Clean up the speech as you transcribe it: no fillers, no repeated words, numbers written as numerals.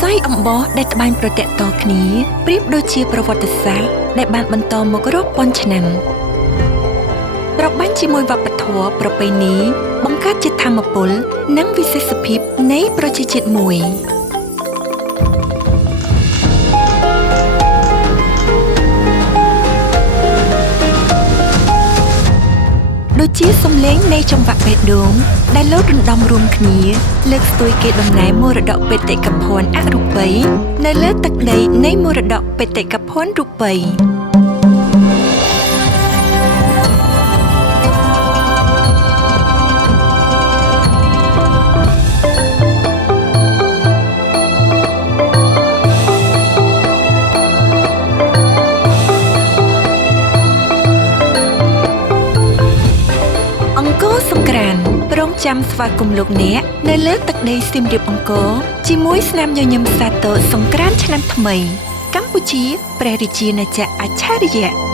ស័យអំបោះដែលត្បាញប្រទាក់តគ្នាប្រៀបដូចជាប្រវត្តិសាស្ត្រដែលបានបន្តមករាប់ពាន់ឆ្នាំប្របាញ់ជាមួយវប្បធម៌ប្រពៃណីបង្កើតជាធម៌ពលនិងវិសេសភាពនៃប្រជាជាតិមួយដូចជាសំឡេងនៃចង្វាក់បេះដូងដែលលោតរំដំរួមគ្នាលើកស្ទួយគេដំណើរមរតកបេតិកភណ្ឌអរូបីនៅលើទឹកដីនៃមរតកបេតិកភណ្ឌរូបីសង្ក្រាន្តរងចាំស្វាគមន៍លោកអ្នកនៅលើទឹកដីសៀមរាបអង្គរជាមួយស្នាមញញឹមសាទរសង្ក្រាន្តឆ្នាំថ្មីកម្ពុជាព្រះរាជាណាចក្រអច្ឆរិយៈ